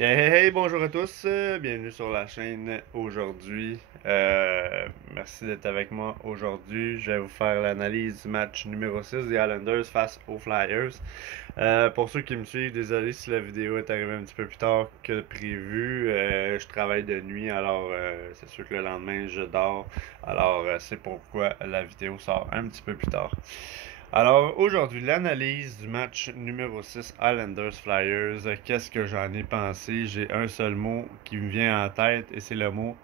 Hey, bonjour à tous, bienvenue sur la chaîne aujourd'hui. Merci d'être avec moi aujourd'hui. Je vais vous faire l'analyse du match numéro 6 des Islanders face aux Flyers. Pour ceux qui me suivent, désolé si la vidéo est arrivée un petit peu plus tard que prévu. Je travaille de nuit, alors c'est sûr que le lendemain je dors. Alors c'est pourquoi la vidéo sort un petit peu plus tard. Alors aujourd'hui, l'analyse du match numéro 6 Islanders Flyers. Qu'est-ce que j'en ai pensé? J'ai un seul mot qui me vient en tête et c'est le mot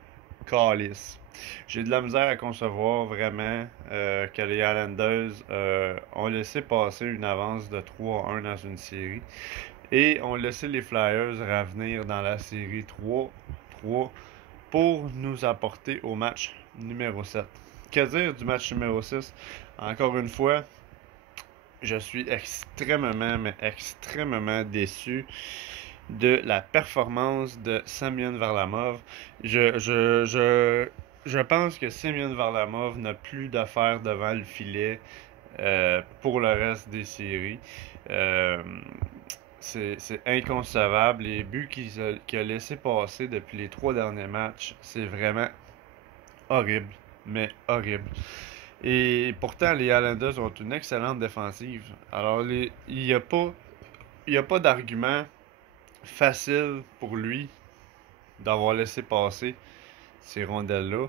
calice. J'ai de la misère à concevoir vraiment que les Islanders ont laissé passer une avance de 3-1 dans une série et ont laissé les Flyers revenir dans la série 3-3 pour nous apporter au match numéro 7. Que dire du match numéro 6? Encore une fois, je suis extrêmement, mais extrêmement déçu de la performance de Semyon Varlamov. Je pense que Semyon Varlamov n'a plus d'affaires devant le filet pour le reste des séries. Euh, c'est inconcevable. Les buts qu'il a laissé passer depuis les 3 derniers matchs, c'est vraiment horrible. Mais horrible. Et pourtant, les Islanders ont une excellente défensive. Alors, il n'y a pas d'argument facile pour lui d'avoir laissé passer ces rondelles-là.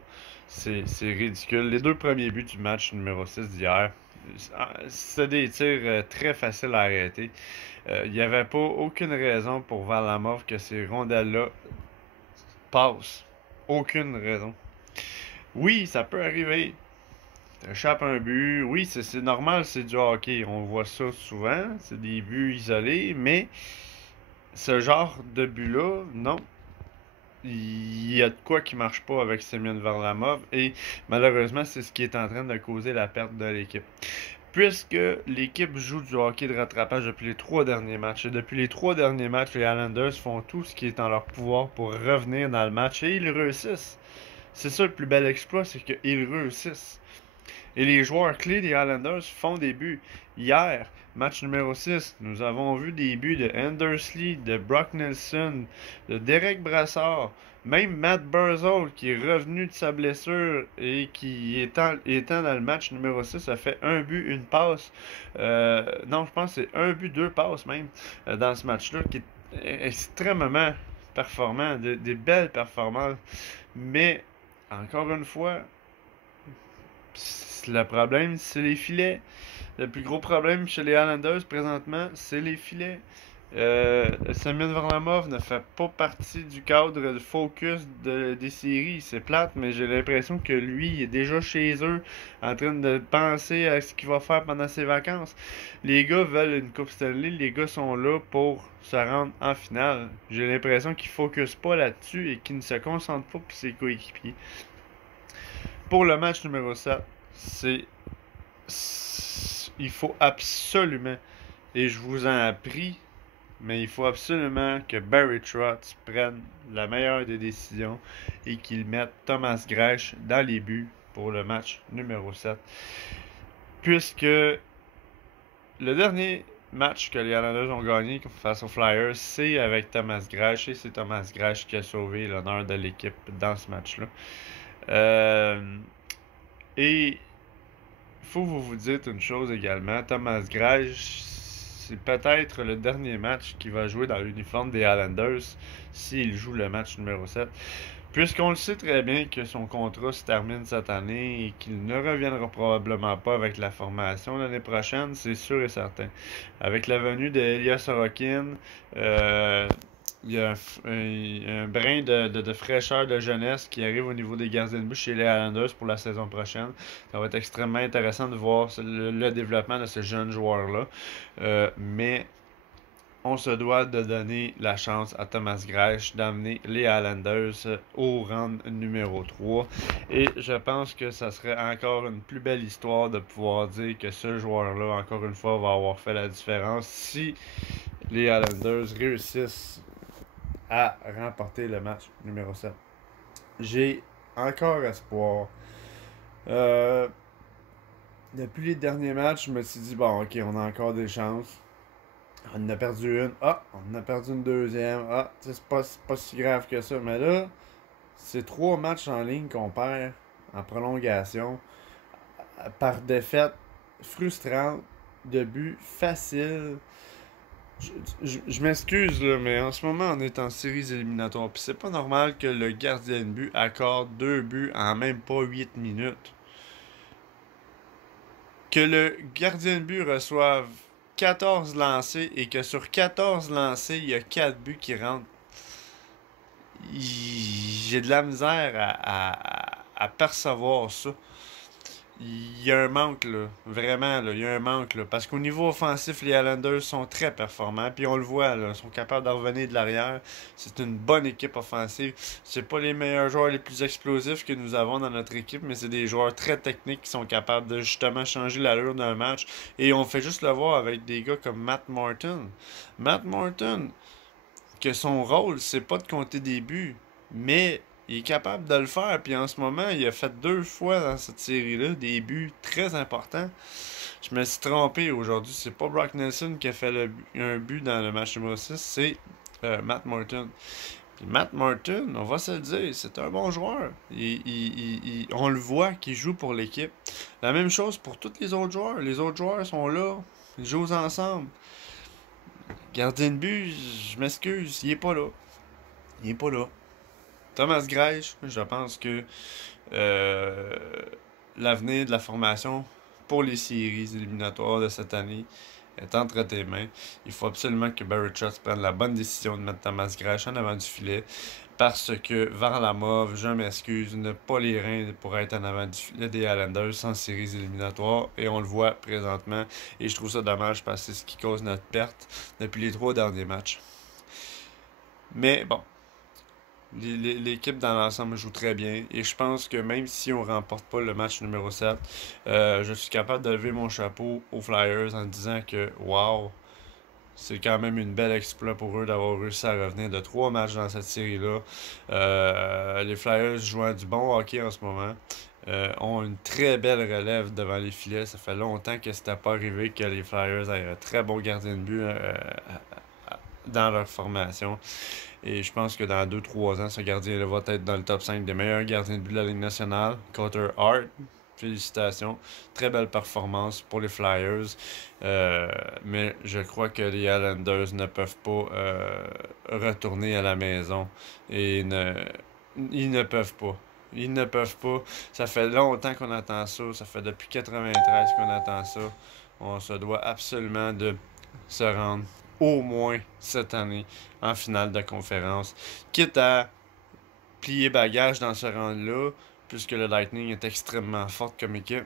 C'est ridicule. Les 2 premiers buts du match numéro 6 d'hier, c'était des tirs très faciles à arrêter. Il n'y avait pas aucune raison pour Varlamov que ces rondelles-là passent. Aucune raison. Oui, ça peut arriver. T'échappes un but, oui, c'est normal, c'est du hockey. On voit ça souvent, c'est des buts isolés, mais ce genre de but-là, non. Il y a de quoi qui marche pas avec Semyon Varlamov et malheureusement, c'est ce qui est en train de causer la perte de l'équipe. Puisque l'équipe joue du hockey de rattrapage depuis les 3 derniers matchs. Et depuis les 3 derniers matchs, les Islanders font tout ce qui est en leur pouvoir pour revenir dans le match et ils réussissent. C'est ça le plus bel exploit, c'est qu'ils réussissent. Et les joueurs clés des Islanders font des buts. Hier, match numéro 6, nous avons vu des buts de Anders Lee, de Brock Nelson, de Derek Brassard, même Matt Barzal qui est revenu de sa blessure et qui étant dans le match numéro 6 a fait un but, une passe. Non, je pense que c'est un but, 2 passes même dans ce match-là qui est extrêmement performant, des belles performances. Mais encore une fois, le problème, c'est les filets. Le plus gros problème chez les Islanders présentement, c'est les filets. Semyon Varlamov ne fait pas partie du cadre de focus des séries. C'est plate, mais j'ai l'impression que lui il est déjà chez eux en train de penser à ce qu'il va faire pendant ses vacances. Les gars veulent une Coupe Stanley, les gars sont là pour se rendre en finale. J'ai l'impression qu'ils ne focusent pas là-dessus et qu'ils ne se concentrent pas pour ses coéquipiers. Pour le match numéro 7, c'est il faut absolument, et je vous en prie, mais il faut absolument que Barry Trotz prenne la meilleure des décisions et qu'il mette Thomas Grech dans les buts pour le match numéro 7. Puisque le dernier match que les Islanders ont gagné face aux Flyers, c'est avec Thomas Grech et c'est Thomas Grech qui a sauvé l'honneur de l'équipe dans ce match-là. Et il faut que vous vous dites une chose également. Thomas Grech, c'est peut-être le dernier match qu'il va jouer dans l'uniforme des Islanders s'il joue le match numéro 7. Puisqu'on le sait très bien que son contrat se termine cette année et qu'il ne reviendra probablement pas avec la formation l'année prochaine, c'est sûr et certain. Avec la venue d'Elias Sorokin, il y a un brin de fraîcheur de jeunesse qui arrive au niveau des gardiens de but chez les Islanders pour la saison prochaine. Ça va être extrêmement intéressant de voir le développement de ce jeune joueur-là. Mais on se doit de donner la chance à Thomas Grech d'amener les Islanders au round numéro 3. Et je pense que ça serait encore une plus belle histoire de pouvoir dire que ce joueur-là, encore une fois, va avoir fait la différence si les Islanders réussissent à remporter le match numéro 7. J'ai encore espoir. Euh, Depuis les derniers matchs, je me suis dit, bon, ok, on a encore des chances. On en a perdu une. Ah, on en a perdu une deuxième. Ah, c'est pas si grave que ça. Mais là, c'est 3 matchs en ligne qu'on perd en prolongation par défaite frustrante de but facile. Je m'excuse là, mais en ce moment on est en séries éliminatoires. Puis c'est pas normal que le gardien de but accorde 2 buts en même pas 8 minutes. Que le gardien de but reçoive 14 lancés et que sur 14 lancés, il y a 4 buts qui rentrent. J'ai de la misère à percevoir ça. Il y a un manque, là. Vraiment, là. Il y a un manque, là. Parce qu'au niveau offensif, les Islanders sont très performants. Puis on le voit, là. Ils sont capables de revenir de l'arrière. C'est une bonne équipe offensive. C'est pas les meilleurs joueurs les plus explosifs que nous avons dans notre équipe, mais c'est des joueurs très techniques qui sont capables de justement changer l'allure d'un match. Et on fait juste le voir avec des gars comme Matt Martin. Matt Martin, que son rôle, c'est pas de compter des buts, mais il est capable de le faire. Puis en ce moment, il a fait 2 fois dans cette série-là des buts très importants. Je me suis trompé aujourd'hui. C'est pas Brock Nelson qui a fait un but dans le match numéro 6, c'est Matt Martin. Puis Matt Martin, on va se le dire, c'est un bon joueur. On le voit qu'il joue pour l'équipe. La même chose pour tous les autres joueurs. Les autres joueurs sont là. Ils jouent ensemble. Gardien de but, je m'excuse, il est pas là. Il est pas là. Thomas Greisch, je pense que euh, l'avenir de la formation pour les séries éliminatoires de cette année est entre tes mains. Il faut absolument que Barry Trotz prenne la bonne décision de mettre Thomas Greisch en avant du filet. Parce que Varlamov, je m'excuse, n'a pas les reins pour être en avant du filet des Islanders sans séries éliminatoires. Et on le voit présentement. Et je trouve ça dommage parce que c'est ce qui cause notre perte depuis les 3 derniers matchs. Mais bon, l'équipe dans l'ensemble joue très bien. Et je pense que même si on remporte pas le match numéro 7, je suis capable de lever mon chapeau aux Flyers en disant que, wow, c'est quand même une belle exploit pour eux d'avoir réussi à revenir de 3 matchs dans cette série-là. Les Flyers jouant du bon hockey en ce moment. Ont une très belle relève devant les filets. Ça fait longtemps que c'était pas arrivé que les Flyers aient un très bon gardien de but dans leur formation. Et je pense que dans 2-3 ans, ce gardien-là va être dans le top 5 des meilleurs gardiens de but de la Ligue nationale. Carter Hart, félicitations. Très belle performance pour les Flyers. Mais je crois que les Islanders ne peuvent pas retourner à la maison. Ils ne peuvent pas. Ils ne peuvent pas. Ça fait longtemps qu'on attend ça. Ça fait depuis 93 qu'on attend ça. On se doit absolument de se rendre au moins cette année en finale de conférence. Quitte à plier bagage dans ce rang-là, puisque le Lightning est extrêmement fort comme équipe,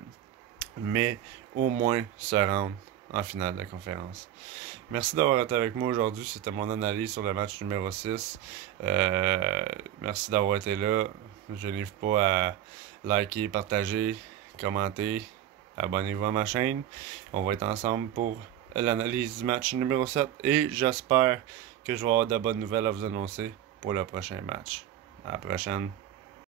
mais au moins se rendre en finale de conférence. Merci d'avoir été avec moi aujourd'hui. C'était mon analyse sur le match numéro 6. Merci d'avoir été là. Je n'hésite pas à liker, partager, commenter. Abonnez-vous à ma chaîne. On va être ensemble pour l'analyse du match numéro 7 et j'espère que je vais avoir de bonnes nouvelles à vous annoncer pour le prochain match. À la prochaine.